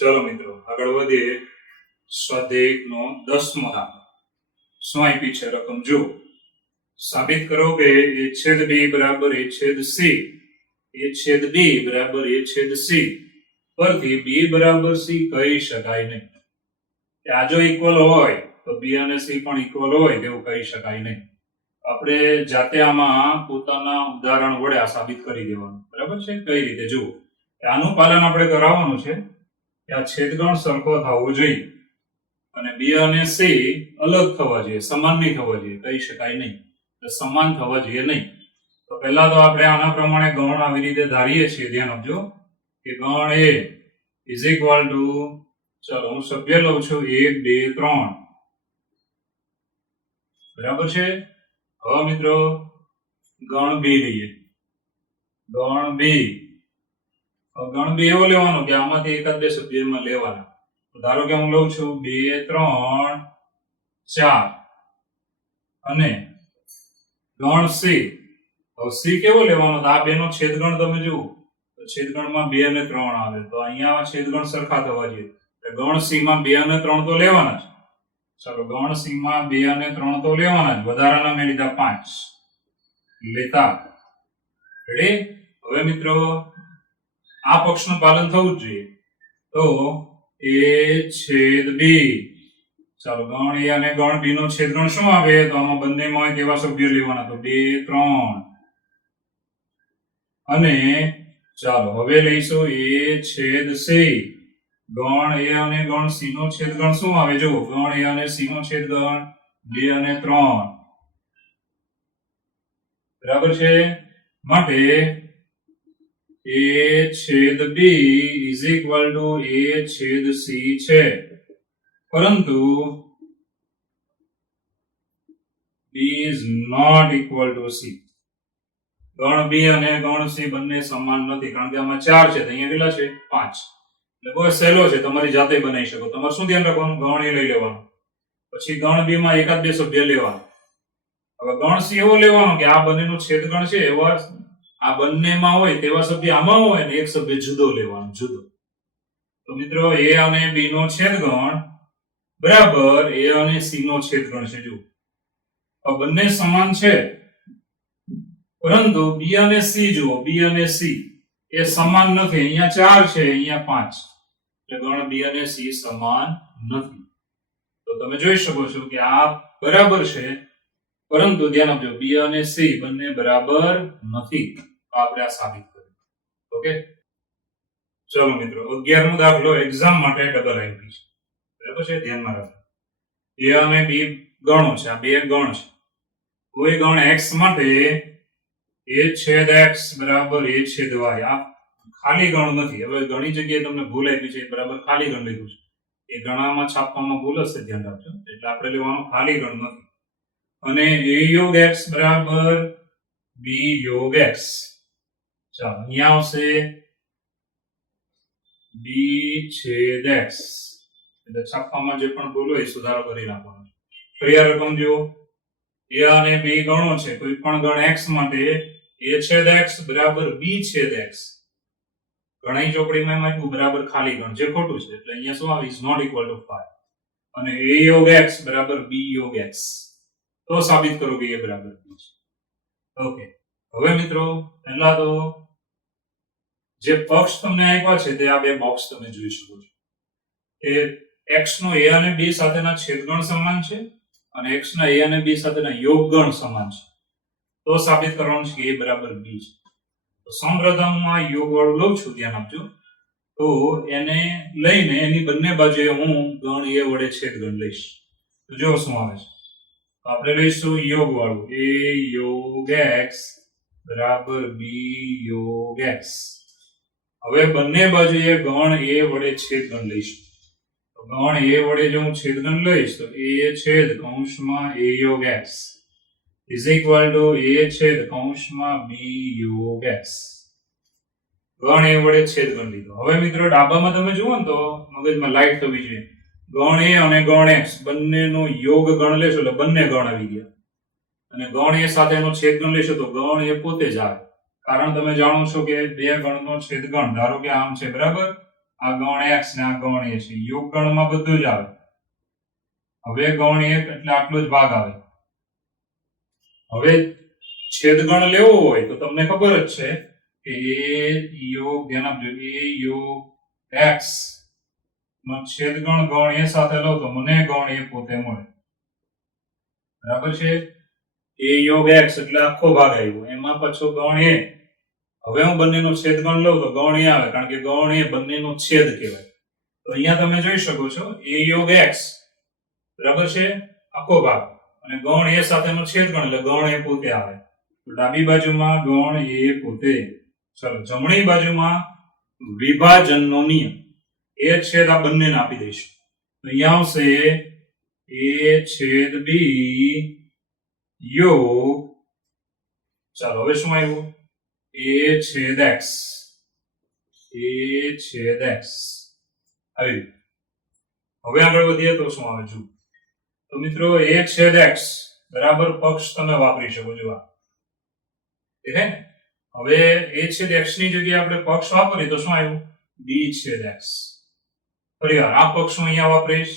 ચલો મિત્રો આગળ વધીએ. સ્વાધ્યાય 10મો દાખલો. શું આપી છે રકમ જો. સાબિત કરો કે a છેદ b બરાબર a છેદ c, a છેદ b બરાબર a છેદ c પરથી b બરાબર c કહી શકાય નહીં. આ જો ઇક્વલ હોય તો b અને c પણ ઇક્વલ હોય તેવું કહી શકાય નહીં. આપણે જાતે આમાં પોતાના ઉદાહરણ વડે આ સાબિત કરી દેવાનું. બરાબર છે? કઈ રીતે જુઓ. આનું પાલન આપણે કરાવવાનું છે કે આ છેદગણ સરખો થવો જોઈએ અને b અને c અલગ થવા જોઈએ, સમાન નહીં થવા જોઈએ, કહી શકાય નહીં. સમાન થવા જોઈએ નહીં. તો પહેલા તો આપણે આના પ્રમાણે ગણ આવી રીતે ધારીએ છીએ. ધ્યાન આપજો કે ગણ a ઇઝ ઇક્વલ ટુ, ચાલો હું સભ્ય લઉં છું 1 2 3. બરાબર છે? હવે મિત્રો ગણ b લઈએ. ગણ b એવો લેવાનો કે આમાંથી એકાદ બે સભ્યમાં લેવાના. ધારો કે હું લઉં છું 2 3 4 અને ગણ c. હવે c કેવો લેવાનો? આ બે નો છેદગણ તમે જુઓ તો છેદગણમાં 2 અને 3 આવે, તો અહીંયા છેદગણ સરખા થવા જોઈએ. ગણ c માં 2 અને 3 તો લેવાના જ. ચાલો ગણ c માં 2 અને 3 તો લેવાના જ. વધારાના મેં લીધા 5 લેતા. રેડી? હવે મિત્રો આ પક્ષનું પાલન થવું જ જોઈએ. તો a છેદ b, ચાલો ગણ a અને ગણ b નો છેદગણ શું આવે? તો આમાં બંનેમાં હોય તેવા સભ્યો લેવાના. તો 2 3 અને ચાલો હવે લઈશું a છેદ c. ગણ a અને ગણ c નો છેદગણ શું આવે? જો ગણ a અને c નો છેદગણ 2 અને 3. બરાબર છે? માટે a છેદ b is equal to a છેદ c છે. પરંતુ b is not equal to c. ગણ b અને ગણ c બંને સમાન નથી, કારણ કે આમાં 4 છે તો અહીંયા કેટલા છે? 5. એટલે બહુ સહેલો છે, તમારી જાતે બનાવી શકો. તમારે શું ધ્યાન રાખવાનું? ગણ a લઈ લેવાનું, પછી ગણ b માં એકાદ બે સભ્ય લેવાના. હવે ગણ c એવો લેવાનો કે આ બંનેનો છેદગણ છે એવા આ બંનેમાં હોય તેવા સભ્ય આમાં હોય ને એક સભ્ય જુદો લેવાનો, જુદો. તો મિત્રો a અને b નો છેદગણ બરાબર a અને c નો છેદગણ છે. જુઓ આ બંને સમાન છે, પરંતુ b અને c જુઓ, b અને c એ સમાન નથી. અહીંયા 4 છે, અહીંયા 5. એટલે ગણ b અને c સમાન નથી. તો તમે જોઈ શકો છો કે આ બરાબર છે, પરંતુ ધ્યાન આપજો b અને c બંને બરાબર નથી. આપણે આ સાબિત કર્યું. ઓકે, ચલો મિત્રો 11મો દાખલો એક્ઝામ માટે ડબલ આઈપી છે. બરાબર છે? ધ્યાનમાં રાખો. a અને b ગણો છે, આ બે ગણ છે. કોઈ ગણ x માટે a છેદ x બરાબર a છેદ y. આ ખાલી ગણ નથી. હવે ઘણી જગ્યાએ તમને ભૂલ આપી છે, બરાબર ખાલી ગણ લીધું છે. એ ગણામાં છાપવામાં ભૂલ હશે, ધ્યાન રાખજો. એટલે આપણે લેવાનું ખાલી ગણ નથી. અને a યોગ x બરાબર b યોગ x. ચાલો અહીંયા આવશે b છેદ x. એટલે છાપવામાં જે પણ ભૂલ હોય સુધારો કરી નાખવાનો. ફરી આ રકમ જુઓ. a અને b ગણો છે. કોઈ પણ ગણ x માટે a છેદ x બરાબર b છેદ x. ઘણી ચોપડીમાં એમ આપ્યું બરાબર ખાલી ગણ, જે ખોટું છે. એટલે અહીંયા શું આવે? Is not equal to 5. અને a યોગ x બરાબર b યોગ x. તો સાબિત કરો કે a બરાબર b છે. ઓકે, હવે મિત્રો પહેલા તો જે પક્ષ તમને આપ્યા છે તે આ બે બોક્સ તમે જોઈ શકો છો. કે x નો a અને b સાથેના છેદગણ સમાન છે અને x ના a અને b સાથેના યોગગણ સમાન છે. તો સાબિત કરવાનું છે કે a બરાબર b છે. તો સૌપ્રથમ હું આ યોગ વાળું લઉં છું, ધ્યાન આપજો. તો એને લઈને એની બંને બાજુએ હું ગણ a વડે છેદગણ લઈશ. તો જો શું આવે છે? આપણે લઈશું યોગ વાળું. a યોગ x બરાબર b યોગ x. હવે બંને બાજુએ ગણ a વડે છેદગણ લઈશું. તો ગણ a વડે જો હું છેદગણ લઈશ તો a છેદ કૌંસમાં a યોગ x is equal to a છેદ કૌંસમાં b યોગ x. ગણ a વડે છેદગણ લીધો. હવે મિત્રો ડાબામાં તમે જુઓ ને તો મગજમાં લાઈટ થવી જોઈએ. ગણ a અને ગણ x બંનેનો યોગ ગણ લેશો એટલે બંને ગણ આવી ગયા. અને ગણ a સાથેનો છેદગણ લેશો તો ગણ a પોતે જ આવે. કારણ તમે જાણો છો કે બે ગણનો છેદગણ ધારો કે આમ છે, બરાબર, આ ગણ x ને આ ગણ a છે. યોગ ગણમાં બધું જ આવે. હવે ગણ 1 એટલે આટલો જ ભાગ આવે. હવે છેદગણ લેવો હોય તો તમને ખબર જ છે કે a યોગ ધ્યાન આપજો, a યોગ x નો છેદગણ ગણ a સાથે લો તો મને ગણ a પોતે મળે. બરાબર છે. a યોગ x એટલે આખો ભાગ આવ્યો, એમાં પાછો ગણ a. હવે હું બંનેનો છેદગણ લઉં તો ગણ a આવે, કારણ કે ગણ a બંનેનો છેદ કહેવાય. તો અહીંયા તમે જોઈ શકો છો a યોગ x બરાબર છે આખો ભાગ, અને ગણ a સાથેનો છેદગણ એટલે ગણ a પોતે આવે. તો ડાબી બાજુમાં ગણ a પોતે. ચલો જમણી બાજુમાં વિભાજનનો નિયમ, એ છેદ આ બંનેને આપી દઈશું. તો અહીંયા આવશે a છેદ b યોગ, ચાલો હવે શું આવ્યું, a છેદ x, a છેદ x આવ્યું. હવે આગળ વધીએ તો શું આવે જુઓ. તો મિત્રો a છેદ x બરાબર પક્ષ તમે વાપરી શકો છો. ઠીક છે. હવે a છેદ x ની જગ્યાએ આપણે પક્ષ વાપરીએ તો શું આવ્યું, b છેદ x. ફરીવાર આ પક્ષ હું અહીંયા વાપરીશ,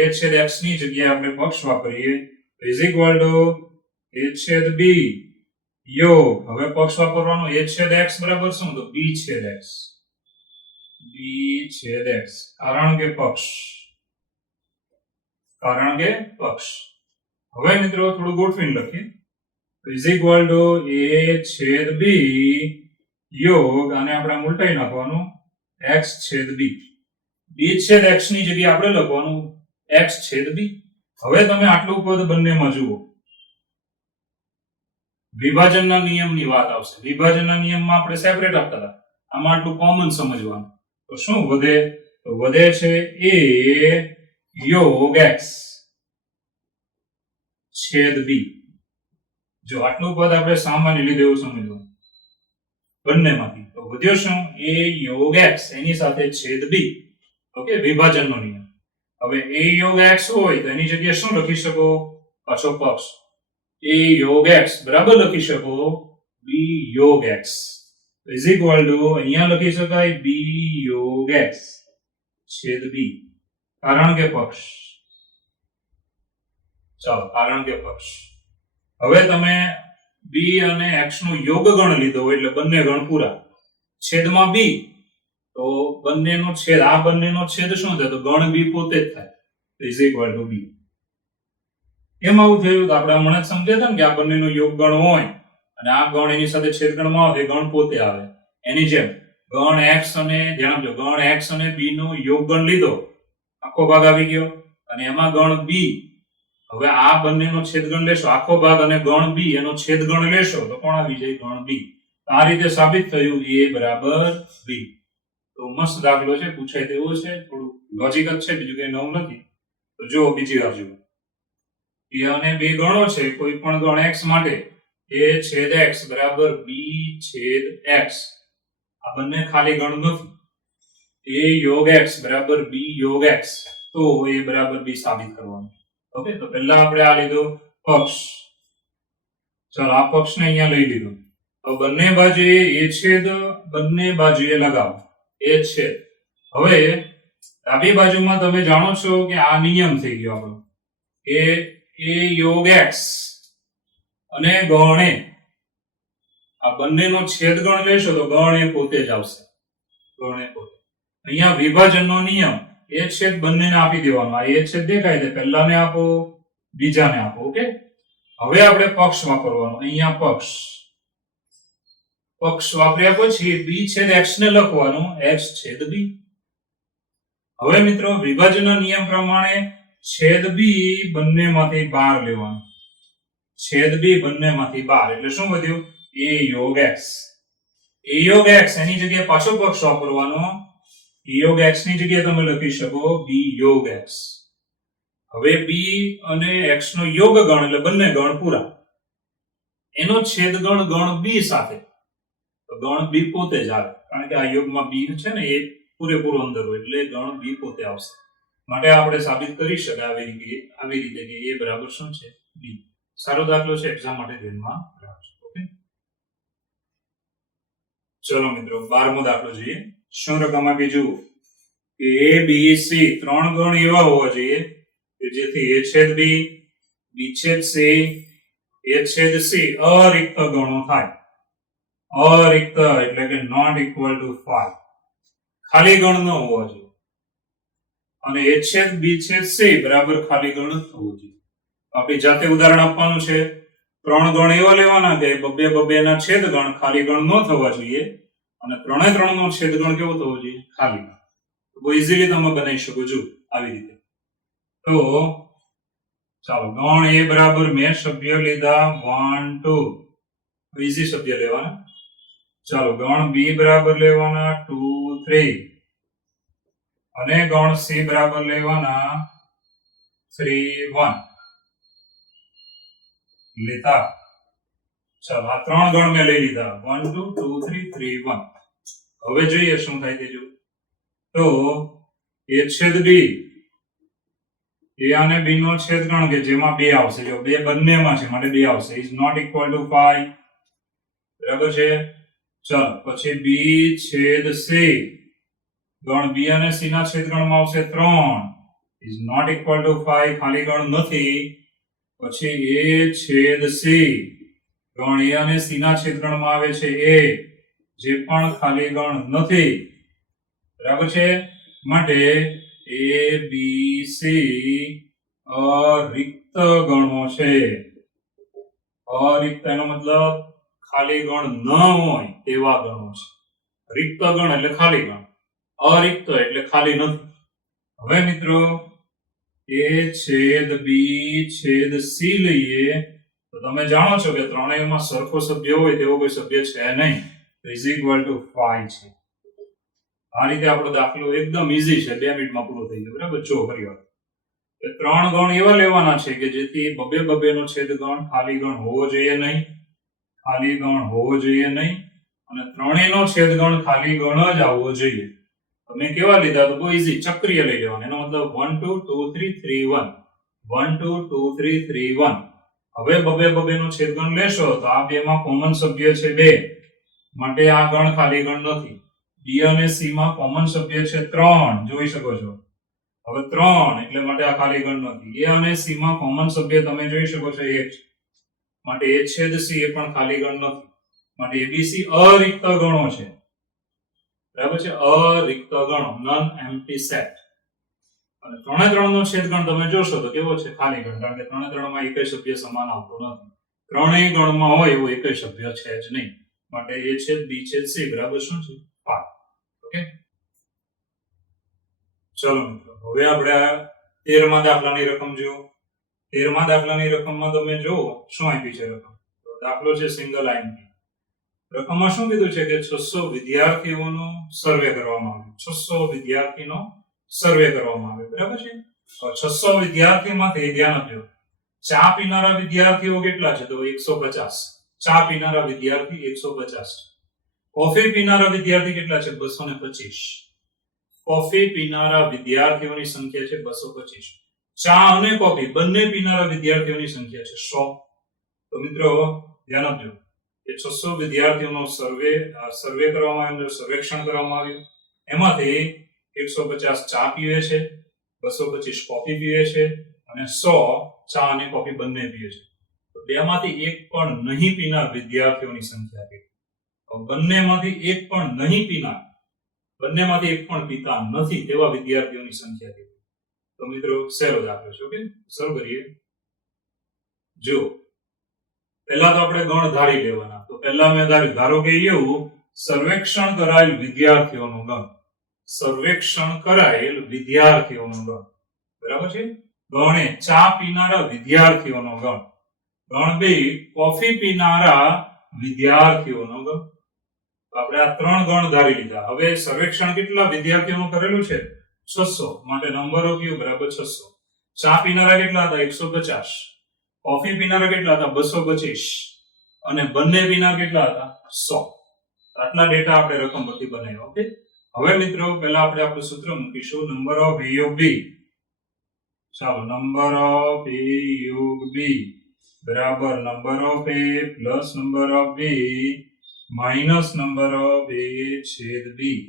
a છેદ x ની જગ્યાએ આપણે પક્ષ વાપરીએ ઇઝ ઇક્વલ ટુ a છેદ b યોગ, હવે પક્ષ વાપરવાનો a છેદ x બરાબર શું, તો b છેદ x, b છેદ x, કારણ કે પક્ષ. હવે મિત્રો થોડું ગોઠવીને લખીએ ઇઝ ઇક્વલ ટુ a છેદ b યોગ, આને આપણે ઉલટાઈ નાખવાનું x છેદ b. b છેદ x ની જગ્યાએ આપણે લખવાનું x છેદ b. હવે તમે આટલું પદ બંનેમાં જુઓ, વિભાજનના નિયમની વાત આવશે. વિભાજનના નિયમમાં આપણે સેપરેટ આપતા હતા, આમાં આટલું કોમન સમજવાનું. તો શું વધે, તો વધે છે a યોગ x છેદ b. જો આટલું પદ આપણે સામાન્ય લીધે એવું સમજવાનું બંનેમાંથી, તો વધ્યો શું, a યોગ x એની સાથે છેદ b. ઓકે, વિભાજનનો નિયમ. હવે a યોગ x હોય તો એની જગ્યાએ શું લખી શકો, પાછો પક્ષ a યોગ x બરાબર લખી શકો b યોગ x ઇઝ ઇક્વલ ટુ અહીંયા લખી શકાય b યોગ x છેદ b, કારણ કે પક્ષ. ચાલો, કારણ કે પક્ષ. હવે તમે b અને x નું યોગ ગણ લીધો એટલે બંને ગણ પૂરા, છેદમાં b, તો બંનેનો છેદ, આ બંનેનો છેદ શું થાય, તો ગણ b પોતે જ થાય, ઇઝ ઇક્વલ ટુ b. કેમ આવું થયું, તો આપણે હમણાં જ સમજ્યા હતા ને કે આ બંનેનો યોગ ગણ હોય અને આ ગણ એની સાથે છેદ ગણમાં આવે, ગણ પોતે આવે. એની જેમ ગણ x અને ધ્યાન આપજો, ગણ x અને b નો યોગ ગણ લીધો, આખો ભાગ આવી ગયો, અને એમાં ગણ b. હવે આ બંનેનો છેદગણ લેશો, આખો ભાગ અને ગણ b એનો છેદગણ લેશો તો કોણ આવી જાય, ગણ b. આ રીતે સાબિત થયું a બરાબર b. તો મસ્ત દાખલો છે, પૂછાય તેવો છે, થોડું લોજિક જ છે, બીજું કઈ નવું નથી. તો જો બીજી વાર જુઓ, a અને બે ગણો છે કોઈ પણ ગણ x માટે, a છેદ x બરાબર b છેદ x. આ બંને ખાલી ગણ નથી. a યોગ x બરાબર b યોગ x, તો a બરાબર b સાબિત કરવાનું. ઓકે, તો પહેલા આપણે આ લીધો પક્ષ. ચાલો આ પક્ષને અહીંયા લઈ લીધો. તો બંને બાજુએ a છેદ, બંને બાજુએ લગાવો a છેદ. હવે ડાબી બાજુમાં તમે જાણો છો કે આ નિયમ થઈ ગયો આપણો, કે a યોગ x અને ગણ a, આ બંનેનો છેદગણ લેશો તો ગણ a પોતે જ આવશે, ગણ a પોતે. અહીંયા વિભાજનનો નિયમ, એ છેદ બંનેને આપી દેવાનો. આ એ છેદ દેખાય છે, પહેલાને આપો, બીજાને આપો. ઓકે, હવે આપણે પક્ષ વાપરવાનો. અહીંયા પક્ષ વાપર્યા પછી b છેદ x ને લખવાનું x છેદ b. હવે મિત્રો વિભાજનના નિયમ પ્રમાણે છેદ b બંનેમાંથી 12 લેવાનું, છેદ b બંનેમાંથી 12 એટલે શું વધ્યું, a યોગ x. a યોગ x એની જગ્યાએ પાછો પક્ષ વાપરવાનો, a યોગ x ની જગ્યાએ તમે લખી શકો b યોગ x. હવે b અને x નો યોગ ગણ એટલે બંને ગણ પૂરા, એનો છેદગણ ગણ b સાથે, તો ગણ b પોતે જ આવે, કારણ કે આ યોગમાં b છે ને એ પૂરેપૂરો અંદર હોય એટલે ગણ b પોતે આવશે. માટે આપણે સાબિત કરી શકાય આવી રીતે કે a બરાબર શું છે, b. સારો દાખલો છે, એક્ઝામ માટે ધ્યાનમાં રાખજો. ઓકે, ચલો મિત્રો 12મો દાખલો જોઈએ. શું રકમ આપી જુઓ, કે એ બી સી ત્રણ ગણ એવા હોવા જોઈએ કે જેથી એ છેદ બી બી છેદ સી એ છેદ સી અરિક્ત ગણો થાય. અરિક્ત એટલે કે નોટ ઇક્વલ ટુ 5, ખાલી ગણ ન હોવા જોઈએ. અને એ છેદ બી છેદ સી બરાબર ખાલી ગણ જ થવું જોઈએ. આપણી જાતે ઉદાહરણ આપવાનું છે. ત્રણ ગણ એવા લેવાના કે બબે બબે ના છેદ ગણ ખાલી ગણ ન થવા જોઈએ અને ત્રણે ત્રણ નો છેદ ગણ કેવો થવો જોઈએ? ખાલી ગણ. બહુ ઇઝીલી તમે બનાવી શકો છો આવી રીતે. તો ચાલો ગણ એ બરાબર મેં સભ્ય લીધા 1 2, ઇઝી સભ્ય લેવાના. ચાલો ગણ બી બરાબર લેવાના 2 3 અને ગણ સી બરાબર લેવાના 3 1 લેતા. ચાલો આ ત્રણ ગણ મેં લઈ લીધા 1 2 2 3 3 1. હવે જોઈએ શું થાય તે જો. તો એ છેદ બી એ અને બી નો છેદ ગણ કે જેમાં બે આવશે, જો બે બંનેમાં છે માટે બે આવશે, ઇઝ નોટ ઇક્વલ ટુ 5. બરાબર છે. ચાલો પછી બી છેદ સી ગણ બી અને સી ના છેદ ગણમાં આવશે 3, ઇઝ નોટ ઇક્વલ ટુ 5, ખાલી ગણ નથી. પછી એ છેદ સી ગણ એ અને સી ના છેદ ગણમાં આવે છે એ, જે પણ ખાલી ગણ નથી. બરાબર છે. માટે એ બી સી અરિક્ત ગણો છે. અરિક્ત એનો મતલબ ખાલી ગણ ન હોય તેવા ગણો છે. રિક્ત ગણ એટલે ખાલી ગણ, અરિક્ત એટલે ખાલી નથી. હવે મિત્રો એ છેદ બી છેદ સી લઈએ તો તમે જાણો છો કે ત્રણેયમાં સરખો સભ્ય હોય તેવો કોઈ સભ્ય છે નહીં, ઇઝ ઇક્વલ ટુ 5 છે. આ રીતે આપણો દાખલો એકદમ ઈઝી છે, 2 મિનિટમાં પૂરો થઈ ગયો. બરાબર. જો ફરી ત્રણ ગણ એવા લેવાના છે કે જેથી બબે બબે નો છેદ ગણ ખાલી ગણ હોવો જોઈએ નહીં, ખાલી ગણ હોવો જોઈએ નહીં અને ત્રણેયનો છેદ ગણ ખાલી ગણ જ આવવો જોઈએ. તમે કેવા લીધા તો બહુ ઈઝી, ચક્રીય લઈ લેવાના. એનો મતલબ 1 2 2 3 3 1, 1 2 2 3 3 1. હવે બબે બબે નો છેદ ગણ લેશો તો આ બેમાં કોમન સભ્ય છે 2, માટે આ ગણ ખાલી ગણ નથી. બી અને સી માં કોમન સભ્ય છે 3, જોઈ શકો છો. હવે 3 એટલે માટે આ ખાલી ગણ નથી. એ અને સી માં કોમન સભ્ય તમે જોઈ શકો છો 1, માટે એ છેદ સી એ પણ ખાલી ગણ નથી. માટે એબીસી અરિક્ત ગણો છે. બરાબર છે. અરિક્ત ગણો, નન એમ્પ્ટી સેટ. અને ત્રણે ત્રણ નો છેદ ગણ તમે જોશો તો કેવો છે? ખાલી ગણ. કારણ કે ત્રણે ત્રણ માં એકય સભ્ય સમાન આવતો નથી. ત્રણેય ગણમાં હોય એવો એકય સભ્ય છે જ નહીં. માટે એ છેદ બી છેદ સી બરાબર શું છે? 5. ઓકે. ચલો મિત્રો હવે આપણે 13મા દાખલાની રકમ જુઓ. 13મા દાખલાની રકમમાં તમે જુઓ શું આપી છે રકમ. તો દાખલો છે સિંગલ આઈએમપી. રકમમાં શું કીધું છે કે 600 વિદ્યાર્થીઓનો સર્વે કરવામાં આવ્યો. 600 વિદ્યાર્થીનો સર્વે કરવામાં આવ્યો. બરાબર છે. 600 વિદ્યાર્થીમાંથી ધ્યાન આપજો, ચા પીનારા વિદ્યાર્થીઓ કેટલા છે? તો 150. ચા પીનારા વિદ્યાર્થી 150. કોફી પીનારા વિદ્યાર્થી કેટલા છે? 225. કોફી પીનારા વિદ્યાર્થીઓની સંખ્યા છે 225. ચા અને કોફી બંને પીનારા વિદ્યાર્થીઓની સંખ્યા છે 100. તો મિત્રો ધ્યાન આપજો કે 600 વિદ્યાર્થીઓનો સર્વે કરવામાં આવ્યો, સર્વેક્ષણ કરવામાં આવ્યું. એમાંથી 150 ચા પીવે છે, 225 કોફી પીવે છે અને 100 ચા અને કોફી બંને પીવે છે. તો બેમાંથી એક પણ નહીં પીનાર વિદ્યાર્થીઓની સંખ્યા કેટલી? તો બંનેમાંથી એક પણ નહીં પીનાર, બંનેમાંથી એક પણ પીતા નથી તેવા વિદ્યાર્થીઓની સંખ્યા કેટલી? તો મિત્રો સહેલો દાખલો છે. ઓકે, શરૂ કરીએ. જો પહેલા તો આપણે ગણ ધારી લેવાના. તો પહેલા મેં ધારો કે એવું સર્વેક્ષણ કરાયેલ વિદ્યાર્થીઓનો ગણ, સર્વેક્ષણ કરાયેલ વિદ્યાર્થીઓનો ગણ. બરાબર છે. ગણ એ ચા પીનારા વિદ્યાર્થીઓનો ગણ, ગણ બી કોફી પીનારા વિદ્યાર્થીઓનો ગણ. આપણે આ ત્રણ ગણ ધારી લીધા. હવે સર્વેક્ષણ કેટલા વિદ્યાર્થીઓનું કરેલું છે? 600. માટે નંબર ઓફ યુ બરાબર 600. ચા પીનારા કેટલા હતા? 150. કોફી પીનારા કેટલા હતા? 225. અને બંને પીનાર કેટલા હતા? 100. આટલા ડેટા આપણે રકમ પરથી બનાવ્યા. ઓકે. હવે મિત્રો પહેલા આપણે આપણું સૂત્ર મૂકીશું, નંબર ઓફ એ યોગ બી. ચાલો, નંબર ઓફ એ યોગ બી બરાબર number of A plus number of B minus number of A છેદ બી.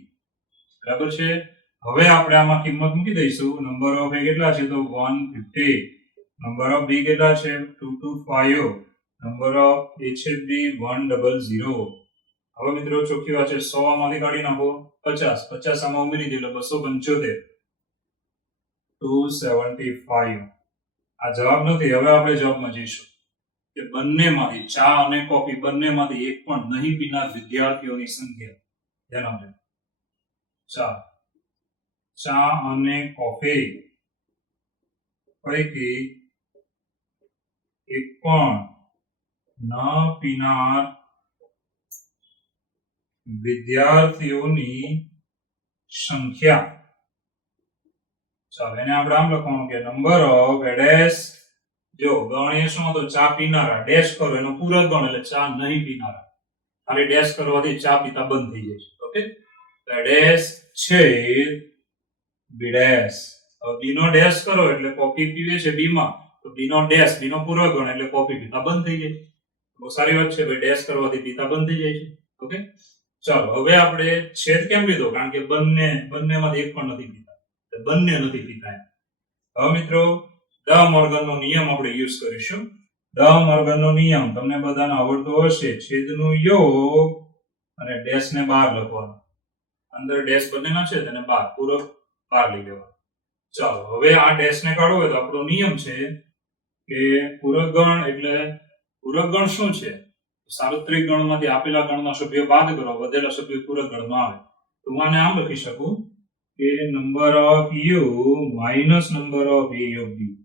બરાબર છે. હવે આપણે આમાં કિંમત મૂકી દઈશું. નંબર ઓફ એ કેટલા છે તો 150, નંબર ઓફ બી કેટલા છે 225, નંબર ઓફ એ છે બી 100. હવે મિત્રો ચોખ્ખી વાત છે 100 આમાંથી કાઢી નાખો 50, 50 આમાં ઉમેરી દો એટલે 275, 275. આ જવાબ નથી. હવે આપણે જવાબમાં જઈશું કે બંનેમાંથી ચા અને કોફી બંનેમાંથી એક પણ નહીં પીનાર વિદ્યાર્થીઓની સંખ્યા. ધ્યાન આપજો. ચા અને કોફી પૈકી એક પણ ન પીનાર વિદ્યાર્થીઓની સંખ્યા. ચાલો એને આપણે આમ લખવાનું કે નંબર ઓફ ડેશ, જો ગણ એ શું હતો ચા પીનારા, ડેશ કરો એનો પૂરક ગણ એટલે ચા નહીં પીનારા. ખાલી ડેશ કરવાથી ચા પીતા બંધ થઈ જાય છે. ઓકે, ડેશ છે બી ડેશ. હવે બી નો ડેશ કરો એટલે કોફી પીવે છે બી માં, તો બી નો ડેશ, બી નો પૂર્વ ગણ એટલે કોફી પીતા બંધ થઈ જાય. બહુ સારી વાત છે ભાઈ, ડેશ કરવાથી પીતા બંધ થઈ જાય છે. ઓકે, ચાલો હવે આપણે છેદ કેમ લીધો? કારણ કે બંનેમાંથી એક પણ નથી પીતા, બંને નથી પીતા. હવે મિત્રો ડ મોર્ગનનો નિયમ આપણે યુઝ કરીશું. ડ મોર્ગનનો નિયમ તમને બધાને આવડતો હશે. છેદનું યોગ અને ડેશ ને બહાર લખવાનો. અંદર ડેશ બંનેના છે તેને બહાર પૂરક બહાર લઈ લેવાનો. ચાલો હવે આ ડેશ ને કાઢવો હોય તો આપણો નિયમ છે કે પૂરક ગણ એટલે પૂરક ગણ શું છે? સાર્વત્રિક ગણમાંથી આપેલા ગણના સભ્યો બાદ કરો, વધેલા સભ્યો પૂરક ગણમાં આવે. તો હું આને આમ લખી શકું કે number of U minus number of A of B.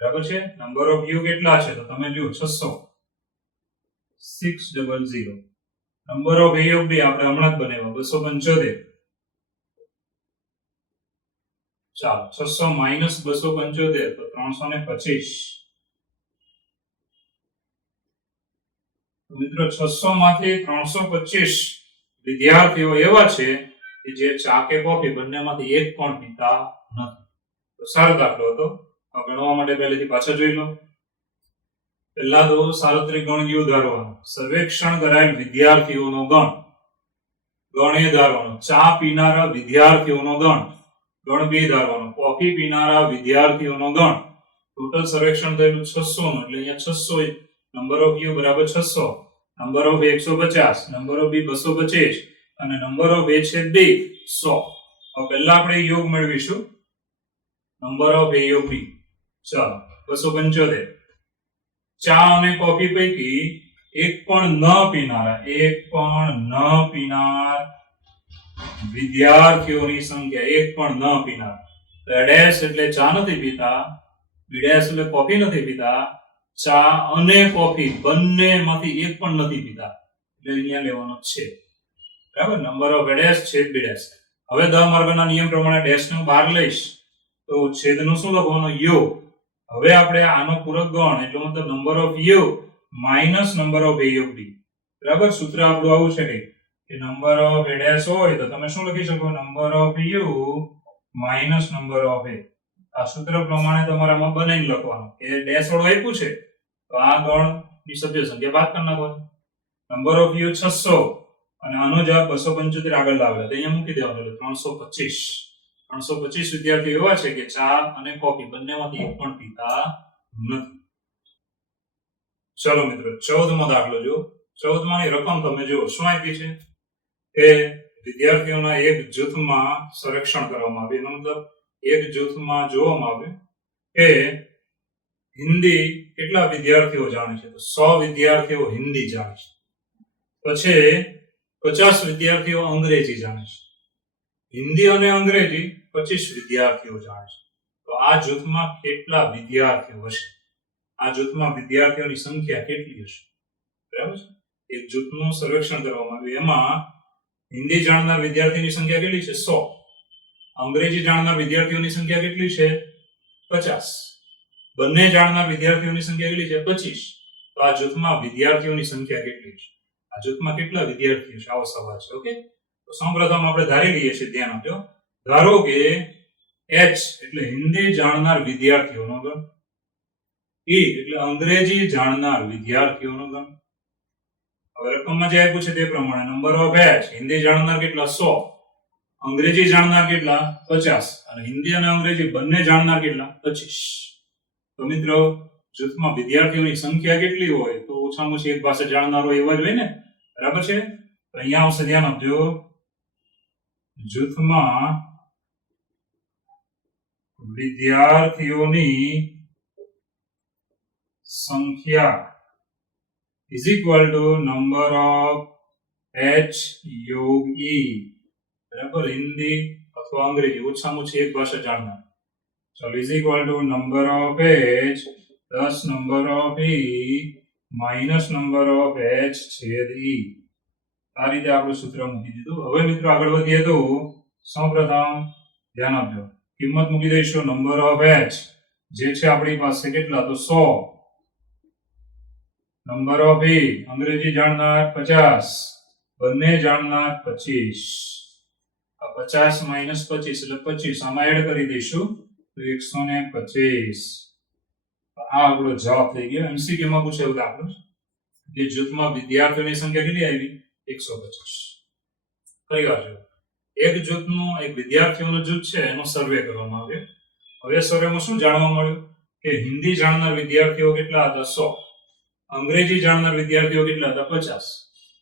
બરાબર છે? નંબર ઓફ યુ કેટલા છે તો તમે જુઓ 600, 600. Number of A of B આપણે હમણાં જ બનાવ્યા 275. ચાલો 600 માઇનસ 275 તો 325. મિત્રો 600 માંથી 325 વિદ્યાર્થીઓ એવા છે કે જે ચા કે કોફી બંનેમાંથી એક પણ પીતા નથી. તો સારો દાખલો હતો. આ ગણવા માટે પહેલેથી પાછા જોઈ લો. પહેલા તો સાર્વત્રિક ગણ યુ ધારવાનો, સર્વેક્ષણ કરાયેલ વિદ્યાર્થીઓનો ગણ, ગણ એ ધારવાનો. ચા પીનારા વિદ્યાર્થીઓનો ગણ, ગણ બે ધારવાનો. કોફી પીનારા વિદ્યાર્થીઓનો ગણ. ટોટલ સર્વેક્ષણ થયેલું 600 નું એટલે અહીંયા 600, નંબર ઓફ યુ બરાબર 600, number of 150, number of B 225 અને નંબર ઓફ એ છે 100. હવે પહેલા આપણે યોગ મેળવીશું number of A of B. ચાલો 275. ચા અને કોફી પૈકી એક પણ ન પીનાર વિદ્યાર્થીઓની સંખ્યા. એક પણ ન પીનાર. ડેશ એટલે ચા નથી પીતા, બી ડેશ એટલે કોફી નથી પીતા, ચા અને કોફી બંનેમાંથી એક પણ નથી પીતા એટલે અહીંયા લેવાનો છે. બરાબર? નંબર ઓફ ડેશ છેદ બી ડેશ. હવે દ માર્ગના નિયમ પ્રમાણે ડેશ નું બહાર લઈશ તો છેદનું શું લખવાનું? યુ. હવે આપણે આનો પૂરક ગણ એટલે મતલબ number of U minus number of A of B. બરાબર? સૂત્ર આપણું આવું છે કે નંબર ઓફ એ ડેશ હોય તો તમે શું લખી શકો? Number of U minus number of A. આ સૂત્ર પ્રમાણે તમારે આમાં બનાવીને લખવાનું કે ડેશ વાળું આપ્યું છે તો આ ગણ ની સભ્ય સંખ્યા બાદ કરી નાખવાની. નંબર ઓફ યુ 600 અને આનો જવાબ 275 આગળ લાવેલા તો અહીંયા મૂકી દેવાનો એટલે 325. 325 વિદ્યાર્થીઓ એવા છે કે ચા અને કોફી બંનેમાંથી એક પણ પીતા નથી. ચલો મિત્રો 14મો દાખલો જો. 14માની રકમ તમે જુઓ શું આપી છે કે વિદ્યાર્થીઓના એક જૂથમાં સર્વેક્ષણ કરવામાં આવે. એનો મતલબ એક જૂથમાં જોવામાં આવે કે હિન્દી કેટલા વિદ્યાર્થીઓ જાણે છે તો 100 વિદ્યાર્થીઓ હિન્દી જાણે છે. પછી 50 વિદ્યાર્થીઓ અંગ્રેજી જાણે છે. હિન્દી અને અંગ્રેજી 25 વિદ્યાર્થીઓ જાણે છે. તો આ જૂથમાં કેટલા વિદ્યાર્થીઓ હશે? આ જૂથમાં વિદ્યાર્થીઓની સંખ્યા કેટલી હશે? બરાબર છે? એક જૂથનું સર્વેક્ષણ કરવામાં આવ્યું. એમાં હિન્દી જાણનાર વિદ્યાર્થીની સંખ્યા કેટલી છે? 100. અંગ્રેજી જાણનાર વિદ્યાર્થીઓની સંખ્યા કેટલી છે? 50. બંને જાણનાર વિદ્યાર્થીઓની સંખ્યા કેટલી છે? 25. તો આ જૂથમાં વિદ્યાર્થીઓની સંખ્યા કેટલી છે? આ જૂથમાં કેટલા વિદ્યાર્થીઓ છે? આવો સવાલ છે. ઓકે, તો સૌપ્રથમ આપણે ધારી લઈએ છીએ. ધ્યાન આપજો. ધારો કે H એટલે હિન્દી જાણનાર વિદ્યાર્થીઓનો ગણ, E એટલે અંગ્રેજી જાણનાર વિદ્યાર્થીઓનો ગણ. હવે રકમમાં જે આપ્યું છે તે પ્રમાણે નંબર ઓફ H હિન્દી જાણનાર કેટલા? 100 અંગ્રેજી જાણનાર કેટલા 50 અને હિન્દી અને અંગ્રેજી બંને જાણનાર કેટલા 25. તો મિત્રો જૂથમાં વિદ્યાર્થીઓની સંખ્યા કેટલી હોય તો ઓછામાં ઓછી એક ભાષા જાણનારો એવા જ હોય ને, બરાબર છે. તો અહીંયા આવશે, ધ્યાન આપજો, જૂથમાં વિદ્યાર્થીઓની સંખ્યા is equal to number of H યોગ E, બરાબર, હિન્દી અથવા અંગ્રેજી ઓછામાં ઓછી એક ભાષા જાણનાર. ચાલો, is equal to number of H plus number of E minus number of H છેદ E. આ રીતે આપણે સૂત્ર મૂકી દીધું. હવે મિત્રો આગળ વધીએ તો સૌપ્રથમ ધ્યાન આપજો, કિંમત મૂકી દઈશું નંબર ઓફ H જે છે આપણી પાસે કેટલા તો 100, નંબર ઓફ E અંગ્રેજી જાણનાર 50, બંને જાણનાર 25. આ 50 માઈનસ 25 એટલે 25, આમાં એડ કરી દઈશું તો 125. આ આપણો જવાબ થઈ ગયો. એમસીક્યુ માં પૂછેલો દાખલો કે જૂથમાં વિદ્યાર્થીઓની સંખ્યા કેટલી આવી 125. ફરી વાર જો, એક જૂથનું, એક વિદ્યાર્થીઓનું જૂથ છે એનો સર્વે કરવામાં આવ્યો. હવે સર્વેમાં શું જાણવા મળ્યું કે હિન્દી જાણનાર વિદ્યાર્થીઓ કેટલા હતા 100, અંગ્રેજી જાણનાર વિદ્યાર્થીઓ કેટલા હતા 50,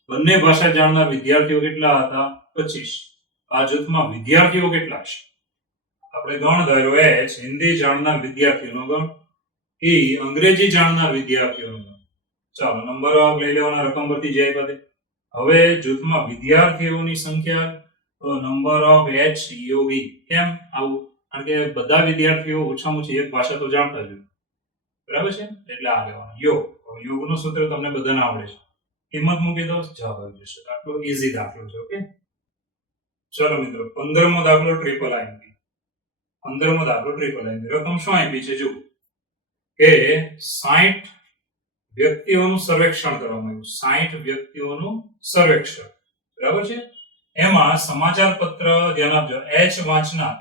બંને ભાષા જાણનાર વિદ્યાર્થીઓ કેટલા હતા 25. આ જૂથમાં વિદ્યાર્થીઓ કેટલા છે આપણે ગણ ધાર્યો H હિન્દી જાણનાર વિદ્યાર્થીઓનો ગણ, E અંગ્રેજી જાણનાર વિદ્યાર્થીઓનો ગણ. ચાલો, નંબર ઓફ લઈ લેવાના રકમ પરથી જે આપ્યા તે. હવે જૂથમાં વિદ્યાર્થીઓની સંખ્યા તો નંબર ઓફ H યોગ E. કેમ આવું? કારણ કે બધા વિદ્યાર્થીઓ ઓછામાં ઓછી એક ભાષા તો જાણતા જ હોય, બરાબર છે, એટલે આ લેવાનું યોગ. યોગનું સૂત્ર તમને બધાને આવડે છે, કિંમત મૂકી દો, જવાબ આવી જશે. આટલો ઈઝી દાખલો છે. ઓકે, ચલો મિત્રો, 15મો દાખલો ટ્રિપલ આઈપી. 15મો દાખલો ટ્રિપલ આઈપી. રકમ શું આપી છે જો કે 60 વ્યક્તિઓનું સર્વેક્ષણ કરવામાં આવ્યું. 60 વ્યક્તિઓનું સર્વેક્ષણ, બરાબર છે. એમાં સમાચાર પત્ર, ધ્યાન આપજો, H વાંચનાર,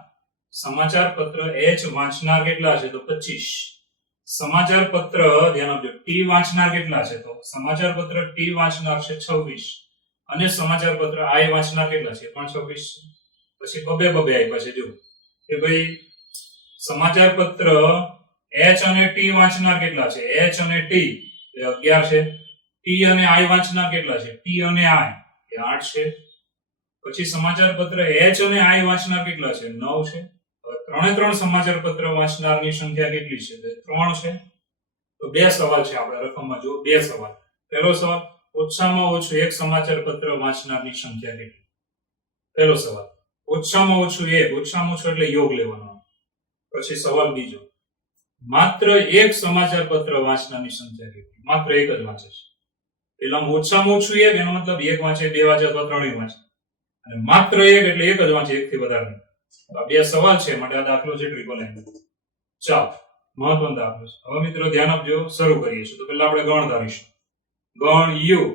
સમાચાર પત્ર H વાંચનાર કેટલા છે તો 25. સમાચાર પત્ર, ધ્યાન આપજો, T વાંચનાર કેટલા છે તો સમાચાર પત્ર T વાંચનાર છે 26 અને સમાચાર પત્ર I વાંચનાર કેટલા છે પણ 26 છે. પછી બબે આપ્યા છે જો કે ભાઈ સમાચાર પત્ર H અને T વાંચનાર કેટલા છે, H અને T એ 11 છે, T અને I વાંચનાર કેટલા છે, T અને I એ 8 છે. પછી સમાચાર પત્ર H અને I વાંચનાર કેટલા છે 9 છે. ત્રણે સમાચાર પત્ર વાંચનારની સંખ્યા કેટલી છે 3 છે. તો બે સવાલ છે આપણે રકમમાં જો, બે સવાલ. પહેલો સવાલ, ઓછામાં ઓછું એક સમાચાર પત્ર વાંચનારની સંખ્યા કેટલી? પહેલો સવાલ, ઓછામાં ઓછું એક, ઓછામાં ઓછું એટલે યોગ લેવાનો. પછી સવાલ બીજો, માત્ર એક સમાચાર પત્ર વાંચનારની સંખ્યા કેટલી? માત્ર એક જ વાંચે છે. પેલામાં ઓછામાં ઓછું એક, એનો મતલબ એક વાંચે, બે વાંચે અથવા ત્રણેય વાંચે. અને માત્ર એક એટલે એક જ વાંચે, એક થી વધારે નહીં. આ બે સવાલ છે માટે આ દાખલો છે ટ્રિપલ એમ. ચાલો, મહત્વનો દાખલો છે. હવે મિત્રો ધ્યાન આપજો, શરૂ કરીએ છીએ. તો પહેલા આપણે ગણ ધારીશું. ગણ યુ,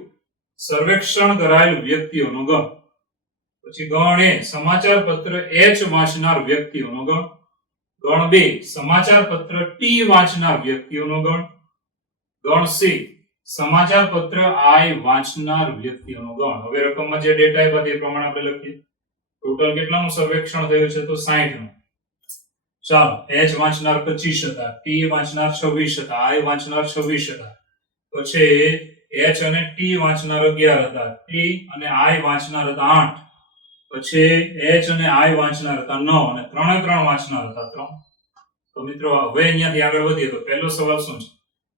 સર્વેક્ષણ કરાયેલ વ્યક્તિઓનો ગણ. પછી ગણ એ, સમાચાર પત્ર H વાંચનાર વ્યક્તિઓનો ગણ. ગણ બે, સમાચાર પત્ર T વાંચનાર વ્યક્તિઓનો ગણ. ગણ સી, સમાચાર પત્ર I વાંચનાર વ્યક્તિઓનો ગણ. હવે રકમમાં જે ડેટા આપ્યા તે પ્રમાણે આપણે લખીએ. ટોટલ કેટલાનું સર્વેક્ષણ થયું છે તો 60 નું. ચાલો, H વાંચનાર 25 હતા, T વાંચનાર 26 હતા, I વાંચનાર 26 હતા. પછી H અને T વાંચનાર 11 હતા, T અને I વાંચનાર હતા 8. પછી H અને I વાંચનાર હતા 9 અને ત્રણ વાંચનાર હતા 3. તો મિત્રો હવે અહીંયાથી આગળ વધીએ તો પહેલો સવાલ શું છે?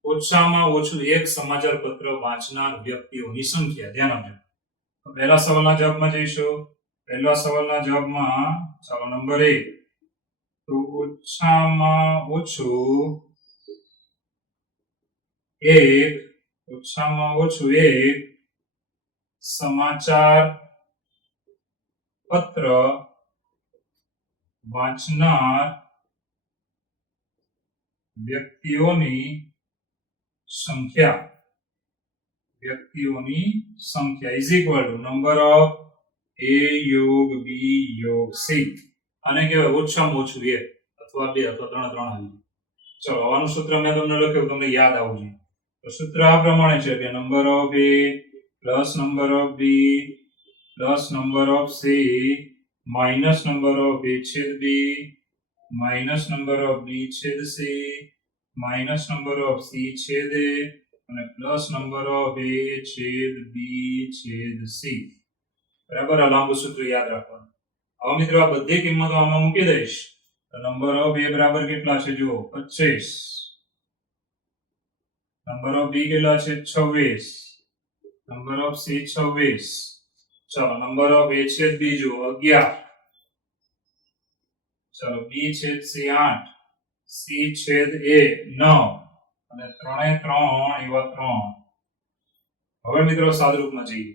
ઓછામાં ઓછું એક સમાચાર પત્ર વાંચનાર વ્યક્તિઓની સંખ્યા. ધ્યાન આપજો. પહેલા સવાલના જવાબમાં જઈશું. પહેલા સવાલના જવાબમાં ચાલો નંબર 1, તો ઓછામાં ઓછું એક સમાચાર પત્ર વાંચનાર વ્યક્તિઓની સંખ્યા is equal two number of A યોગ B યોગ C. આને કહેવાય ઓછામાં ઓછું એક અથવા બે અથવા ત્રણ આવી. ચલો, આનું સૂત્ર મેં તમને લખ્યું, તમને યાદ આવવું જોઈએ. તો સૂત્ર આ પ્રમાણે છે કે number of A plus number of B plus number of C minus number of a છેદ b minus number of b છેદ c minus number of c છેદ a અને પ્લસ નંબર ઓફ a છેદ b છેદ c. બરાબર, આ લાંબુ સૂત્ર યાદ રાખવાનું. હવે મિત્રો આ બધી કિંમતો આમાં મૂકી દઈશ તો નંબર ઓફ a બરાબર કેટલા છે જુઓ 25, નંબર ઓફ b કેટલા છે 26, નંબર ઓફ c 26, ચલો નંબર ઓફ a છેદ b જુઓ 11, ચલો b છેદ c 8, c છેદ a 9 અને 3 3 એવા 3. હવે મિત્રો સાદરૂપમાં જઈએ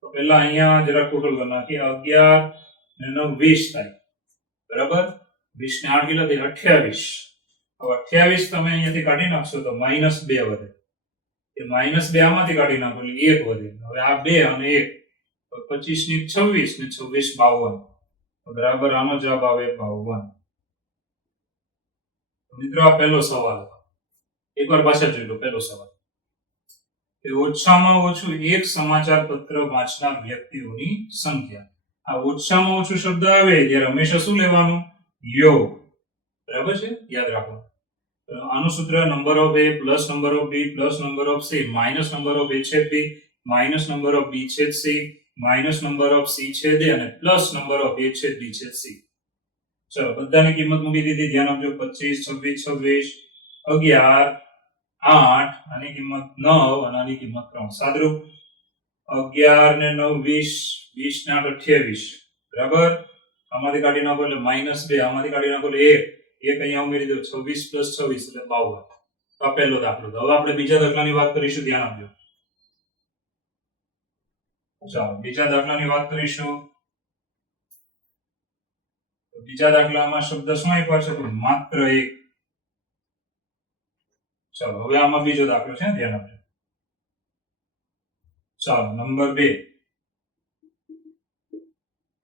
તો પહેલા અહીંયા જરા ટોટલ કરી નાખીએ. 11 ને 9 20 થાય. બરાબર, 20 ને 8 કેટલા થાય 28. હવે 28 તમે અહીંયાથી કાઢી નાખશો તો -2 વધે. એ -2 આમાંથી કાઢી નાખો એટલે 1 વધે. હવે આ 2 અને 1 તો 25 ની 26 ને 26 52. બરાબર, આનો જવાબ આવે 52. મિત્રો આ પહેલો સવાલ હતો. એકવાર પાછા જોઈ લો. પહેલો સવાલ એ ઓછામાં ઓછું એક સમાચાર પત્ર વાંચનાર વ્યક્તિઓની સંખ્યા. આ ઓછામાં ઓછું શબ્દ આવે ત્યારે હંમેશા શું લેવાનું? યોગ. બરાબર છે, યાદ રાખો. આનું સૂત્ર number of a plus number of b plus number of c minus number of a છેદ b minus number of b છેદ c minus number of c છેદ a અને પ્લસ નંબર ઓફ a છેદ b છેદ c. ચલો બધાની કિંમત મૂકી દીધી. ધ્યાન આપજો. 25 26 26 11 8 આની કિંમત 9 અને આની કિંમત 3. સાદરૂપ 11 ને 9 20, 20 ને 8 28. બરાબર, આમાંથી કાઢી નાખો એટલે -2, આમાંથી કાઢી નાખો એટલે 1 અહીંયા ઉમેરી દો 26 + 26 એટલે 52. આ પહેલો દાખલો. હવે આપણે બીજા દાખલાની વાત કરીશું. ધ્યાન આપજો. ચાલો બીજા દાખલાની વાત કરીશું. બીજા દાખલામાં શબ્દ શું આપ્યો છે? માત્ર 1. ચાલો હવે આમાં બીજો દાખલો છે, ધ્યાન આપજો. ચાલો નંબર 2.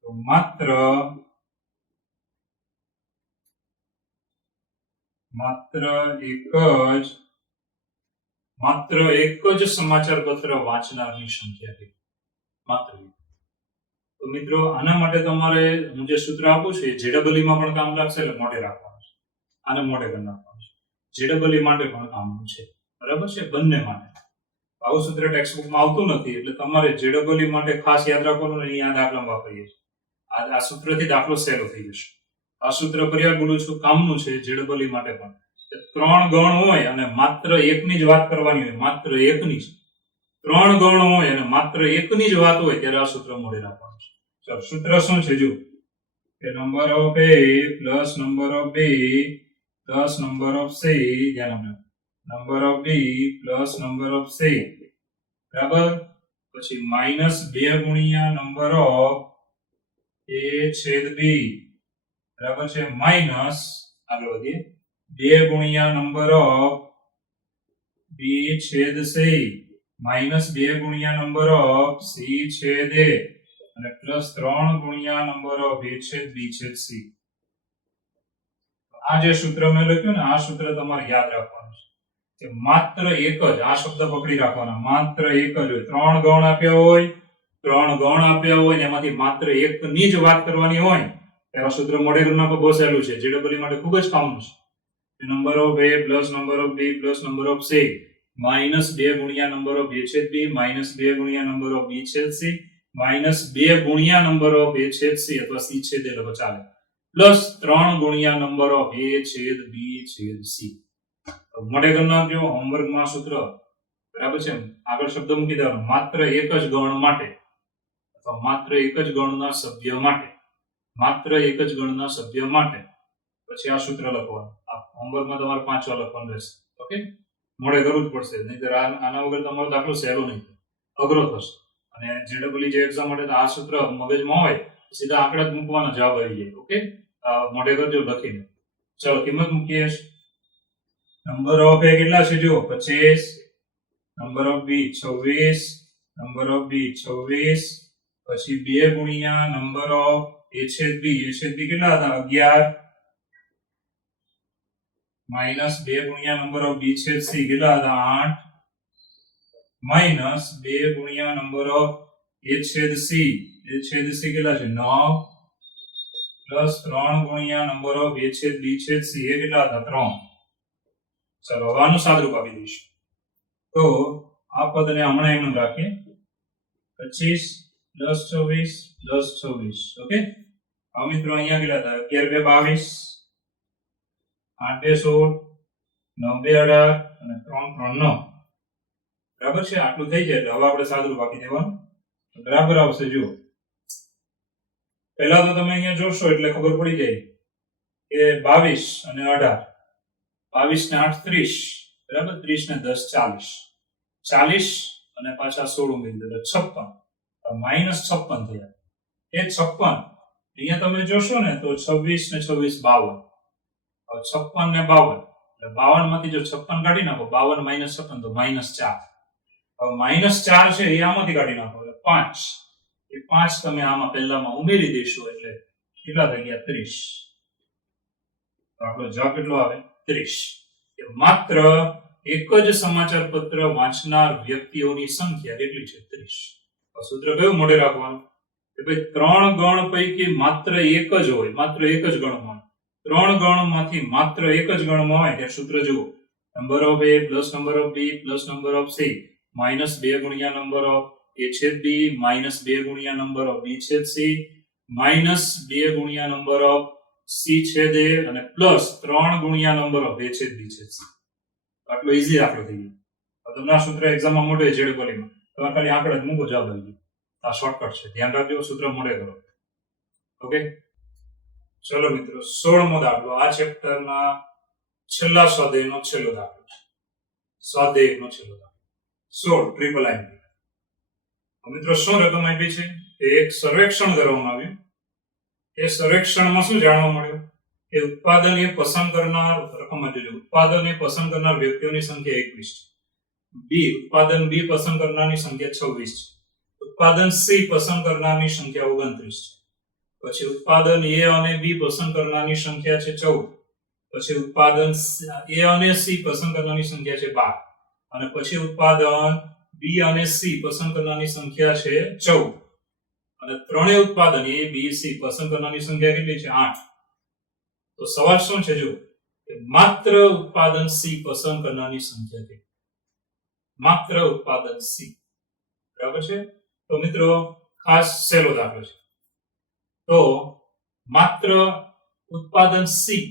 તો માત્ર એક જ સમાચાર પત્ર વાંચનારની સંખ્યા છે. માત્ર. તો મિત્રો આના માટે તમારે હું જે સૂત્ર આપું છું એ JEE માં પણ કામ લાગશે એટલે મોઢે રાખવાનું છે. આને મોઢે કરી નાખવાનું છે. JEE માટે પણ કામનું છે. બરાબર છે, બંને માટે. આવું સૂત્ર ટેક્સ્ટબુકમાં આવતું નથી એટલે તમારે JEE માટે ખાસ યાદ રાખવાનું. અહીંયા દાખલામાં વાપરીએ છીએ. આ સૂત્રથી દાખલો સહેલો થઈ જશે. આ સૂત્ર ફરી બોલું છું, કામનું છે JEE માટે પણ. 3 ગણ હોય અને માત્ર એકની જ વાત કરવાની હોય, માત્ર એકની જ. 3 ગણ હોય અને માત્ર એકની જ વાત હોય ત્યારે આ સૂત્ર મોઢે રાખવાનું છે. ચાલો સૂત્ર શું છે જો કે number of a plus number of b plus number of c, ધ્યાન આપજો, number of b plus number of c. બરાબર, પછી -2 ગુણ્યા નંબર ઓફ a છેદ b. બરાબર છે, માઇનસ આગળ વધીએ 2 ગુણ્યા નંબર ઓફ b છેદ c -2 ગુણ્યા નંબર ઓફ c છેદ a અને +3 ગુણ્યા નંબર ઓફ a છેદ b છેદ c. આ જે સૂત્ર મેં લખ્યું ને, આ સૂત્ર તમારે યાદ રાખવાનું છે કે માત્ર એક જ, આ શબ્દ પકડી રાખવાના, માત્ર એક જ હોય. 3 ગણ આપ્યા હોય ને એમાંથી માત્ર એકની જ વાત કરવાની હોય ત્યારે સૂત્ર મોઢે કરી નાખો. બહુ સહેલું છે, JEE માટે ખૂબ જ કામનું છે. Number of a plus number of b plus number of c -2 ગુણ્યા નંબર ઓફ a છેદ b -2 ગુણ્યા નંબર ઓફ b છેદ c -2 ગુણ્યા નંબર ઓફ a છેદ c અથવા c છેદ a લખો ચાલે, +3 ગુણ્યા નંબર ઓફ a છેદ b છેદ c. મોઢે કરી નાખજો. હોમવર્કમાં સૂત્ર. બરાબર છે, આગળ શબ્દ મૂકી દેવાનો. માત્ર એક જ ગણ માટે અથવા માત્ર એક જ ગણના સભ્ય માટે, માત્ર એક જ ગણના સભ્ય માટે. પછી આ સૂત્ર લખવાનું. આ હોમવર્કમાં તમારે 5 વાર લખવાનું રહેશે. ઓકે, મોઢે કરવું જ પડશે, નહીંતર આના વગર તમારો દાખલો સહેલો નહીં, અઘરો થશે. અને JEE જે એક્ઝામ માટે આ સૂત્ર મગજમાં હોય સીધા આંકડા જ મૂકવાના, જવાબ આવી જાય. ઓકે, મોઢે કરજો લખીને. ચલો કિંમત મૂકીએ. નંબર ઓફ a કેટલા છે જો 25, number of b 26, number of b 26, પછી 2 ગુણ્યા નંબર ઓફ a છેદ b કેટલા હતા 11, -2 ગુણ્યા નંબર ઓફ b છેદ c કેટલા હતા 8, -2 ગુણ્યા નંબર ઓફ a છેદ c કેટલા છે 9, પ્લસ 3 ગુણ્યા નંબર ઓફ a છેદ b છેદ c એ કેટલા હતા 3. ચાલો હવે આનું સાદુરૂપ આપી દઈશું. તો આ પદને હમણાં એમ રાખીએ 25 10 24 10 24. ઓકે, હવે મિત્રો અહીંયા કેટલા હતા 11 2 22 8 2 16 9 2 18 અને 3 3 9. બરાબર છે, આટલું થઈ જાય એટલે હવે આપણે સાદુરૂપ આપી દેવાનું. બરાબર આવશે. જુઓ પહેલા તો તમે અહીંયા જોશો એટલે ખબર પડી જાય કે 22 અને 18, 22 ને 8 30, બરાબર, 30 ને 10 40, 40 અને પાછા 16 ઉમેરી દો એટલે 56, -56 થયા. એ 56 અહીંયા તમે જોશો ને તો 26 ને 26 52. હવે 56 ને 52 એટલે 52 માંથી જો 56 કાઢી નાખો 52 - 56 તો -4. હવે -4 છે એ આમાંથી કાઢી નાખો એટલે 5. એ 5 તમે આમાં પહેલામાં ઉમેરી દેશો એટલે કેટલા થઈ ગયા 30. તો આપણો જવાબ કેટલો આવે 30. કે માત્ર એક જ સમાચાર પત્ર વાંચનાર વ્યક્તિઓની સંખ્યા કેટલી છે 30. તો સૂત્ર કયું મોઢે રાખવાનું કે ભાઈ 3 ગણ પૈકી માત્ર એક જ હોય, માત્ર એક જ ગણમાં, 3 ગણમાંથી માત્ર એક જ ગણમાં હોય ત્યારે સૂત્ર જુઓ number of a plus number of b plus number of c -2 ગુણ્યા નંબર ઓફ a છેદ b -2 ગુણ્યા નંબર ઓફ b છેદ c -2 ગુણ્યા નંબર ઓફ c છેદ a અને પ્લસ 3 ગુણ્યા નંબર ઓફ a છેદ b છેદ c. આટલો ઈઝી દાખલો થઈ ગયો. તમને આ સૂત્ર એક્ઝામમાં મોઢે જેડબલીમાં તમે ખાલી આંકડા જ મૂકો જવાબ આવી ગયો. આ શોર્ટકટ છે, ધ્યાન રાખજો, સૂત્ર મોઢે કરો. ઓકે, ચલો મિત્રો 16મો દાખલો આ ચેપ્ટરના છેલ્લા સ્વાધ્યાયનો છેલ્લો દાખલો છે. સ્વાધ્યાયનો છેલ્લો દાખલો 16 ટ્રિપલ આઈ. મિત્રો શું રકમ આપી છે? એક સર્વેક્ષણ કરવામાં આવ્યું. એ સર્વેક્ષણમાં શું જાણવા મળ્યું કે ઉત્પાદન એ પસંદ કરનાર રકમ જોજો, ઉત્પાદન એ પસંદ કરનાર વ્યક્તિઓની સંખ્યા 21 છે. બી ઉત્પાદન બી પસંદ કરનારની સંખ્યા 26 છે. ઉત્પાદન સી પસંદ કરનારની સંખ્યા 29 છે. પછી ઉત્પાદન એ અને બી પસંદ કરનારની સંખ્યા છે 14. પછી ઉત્પાદન એ અને સી પસંદ કરનારની સંખ્યા છે 12. અને પછી ઉત્પાદન બી અને સી પસંદ કરનારની સંખ્યા છે 14. અને ત્રણેય ઉત્પાદન એ બી સી પસંદ કરનારની સંખ્યા કેટલી છે 8. તો સવાલ શું છે? જો માત્ર ઉત્પાદન સી પસંદ કરનારની સંખ્યા છે, માત્ર ઉત્પાદન સી. બરાબર છે. તો મિત્રો ખાસ સહેલો દાખલો છે. તો માત્ર ઉત્પાદન સી,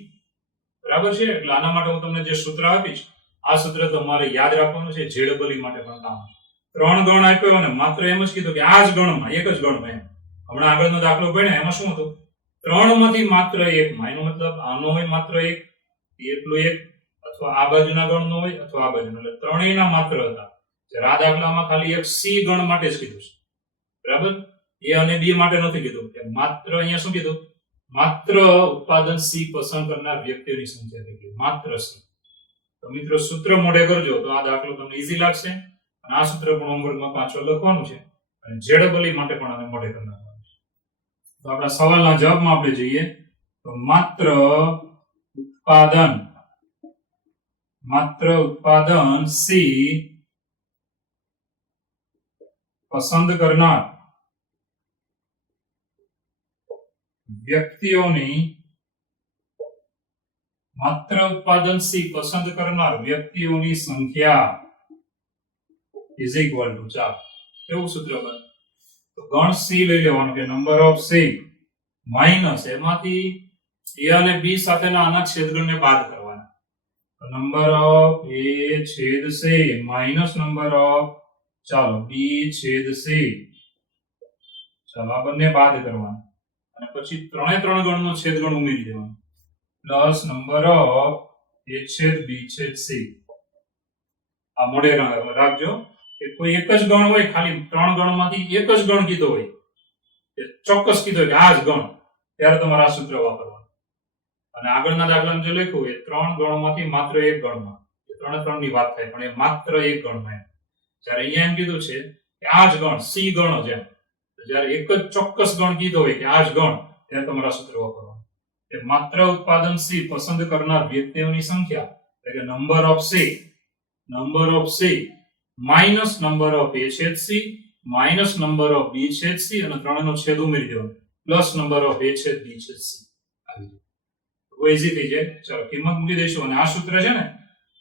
બરાબર છે. એટલે આના માટે હું તમને જે સૂત્ર આપીશ આ સૂત્ર તમારે યાદ રાખવાનું છે, જેડબલી માટે પણ કામ છે. 3 ગણ આપ્યો અને માત્ર એમ જ કીધું કે આ જ ગણમાં, એક જ ગણમાં. એમ હમણાં આગળનો દાખલો ભણ્યા એમાં શું હતું? 3 માંથી માત્ર એક માં, એનો મતલબ આનો હોય માત્ર એક, એટલો એક, અથવા આ બાજુના ગણનો હોય અથવા આ બાજુનો, એટલે ત્રણેયના માત્ર હતા. આ દાખલામાં ખાલી એક સી ગણ માટે જ કીધું છે, બરાબર. એ અને બી માટે નથી કીધું. કે માત્ર અહીંયા શું કીધું? માત્ર ઉત્પાદન સી પસંદ કરનાર વ્યક્તિઓની સંખ્યા કેટલી? માત્ર સી. તો મિત્રો સૂત્ર મોઢે કરજો તો આ દાખલો તમને ઈઝી લાગશે. અને આ સૂત્ર પણ હોમવર્કમાં પાછળ લખવાનું છે અને જેડબલી માટે પણ આને મોઢે કરી નાખવાનું છે. તો આપણા સવાલના જવાબમાં આપણે જઈએ તો માત્ર ઉત્પાદન સી પસંદ કરનાર વ્યક્તિઓની, માત્ર ઉત્પાદન સી પસંદ કરનાર વ્યક્તિઓની સંખ્યા ઇઝ ઇક્વલ ટુ, ચાલો કેવું સૂત્ર બને? તો ગણ સી લઈ લેવાનું કે નંબર ઓફ સી માઈનસ એમાંથી એ અને બી સાથેના આના છેદગણને બાદ કરવાના. તો નંબર ઓફ એ છેદ સી માઈનસ નંબર ઓફ, ચાલો બી છેદ સી, ચાલો આ બંને બાદ કરવાના. અને પછી ત્રણે ત્રણ ગણનો છેદગણ ઉમેરી દેવાનો પ્લસ નંબર ઓફ એ છેદ બી છેદ સી. આ મોઢે રાખજો કે કોઈ એક જ ગણ હોય, ખાલી 3 ગણમાંથી એક જ ગણ કીધો હોય, એ ચોક્કસ કીધો કે આ જ ગણ, ત્યારે તમારે આ સૂત્ર વાપરવાનું. અને આગળના દાખલામાં જે લખ્યું એ 3 ગણમાંથી માત્ર એક ગણમાં, એ 3 ની વાત થાય પણ એ માત્ર એક ગણમાં. જ્યારે અહીંયા એમ કીધું છે કે આ જ ગણ સી ગણો છે, જ્યારે એક જ ચોક્કસ ગણ કીધો હોય કે આ જ ગણ, ત્યારે તમારા સૂત્ર વાપરવાનું. કે માત્ર ઉત્પાદન સી પસંદ કરનાર વ્યક્તિઓની સંખ્યા એટલે કે number of C minus number of A છેદ C minus number of B છેદ સી અને ત્રણેયનો છેદ ઉમેરી દેવાનો પ્લસ નંબર ઓફ એ છેદ બી છેદ સી. બહુ easy થઈ જાય. ચલો કિંમત મૂકી દઈશું અને આ સૂત્ર છે ને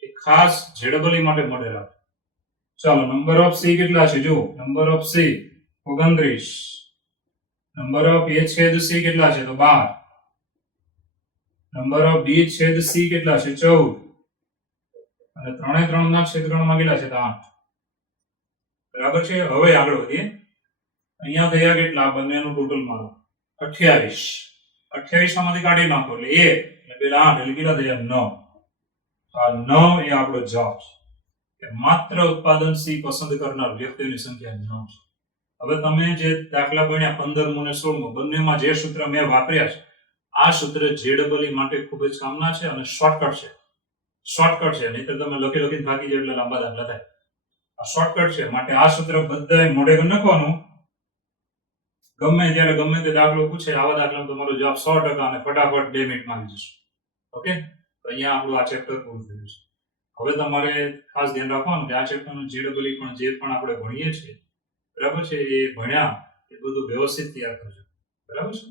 એ ખાસ ZEE માટે મોડેલ આપે. ચાલો નંબર ઓફ સી કેટલા છે જુઓ. Number of C 29. Number of A છેદ સી કેટલા છે તો 12. નંબર ઓફ બી છેદ સી કેટલા છે 14. અને 3 એ 3 ના છેદગણમાં કેટલા છે તો 8. બરાબર છે. હવે આગળ વધીએ. અહીંયા થયા કેટલા બંનેનું ટોટલ મારો 28. 28 માંથી કાઢી નાખો એટલે 1 એટલે પેલા 8 એટલે કેટલા થયા 9. આ 9 એ આપણો જવાબ છે કે માત્ર ઉત્પાદન સી પસંદ કરનાર વ્યક્તિઓની સંખ્યા 9 છે. હવે તમે જે દાખલા ભણ્યા 15મો અને 16મો બંનેમાં જે સૂત્ર મેં વાપર્યા છે આ સૂત્ર ZEE માટે ખૂબ જ કામના છે અને શોર્ટકટ છે. શોર્ટકટ છે, નહીતર તમે લખી થાકી જાય એટલે લાંબા દાખલા થાય. આ શોર્ટકટ છે માટે આ સૂત્ર બધાય મોઢે કરી નાખવાનું. ગમે ત્યારે ગમે તે દાખલો પૂછે આવા દાખલામાં તમારો જવાબ 100% અને ફટાફટ 2 મિનિટમાં આવી જશે. ઓકે, તો અહીંયા આપણું આ ચેપ્ટર પૂરું થયું છે. હવે તમારે ખાસ ધ્યાન રાખવાનું કે આ ચેપ્ટરનું ZEE પણ જે પણ આપણે ભણીએ છીએ બરાબર છે એ ભણ્યા એ બધું વ્યવસ્થિત તૈયાર કરજો. બરાબર છે.